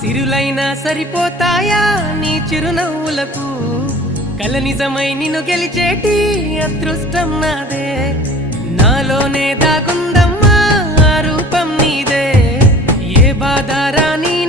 సిరులైనా సరిపోతాయా నీ చిరునవ్వులకు కల నిజమై నిన్ను గెలిచేటి అదృష్టం నాదే నాలోనే దాగుందమ్మా ఆ రూపం నీదే ఏ బాధ రాని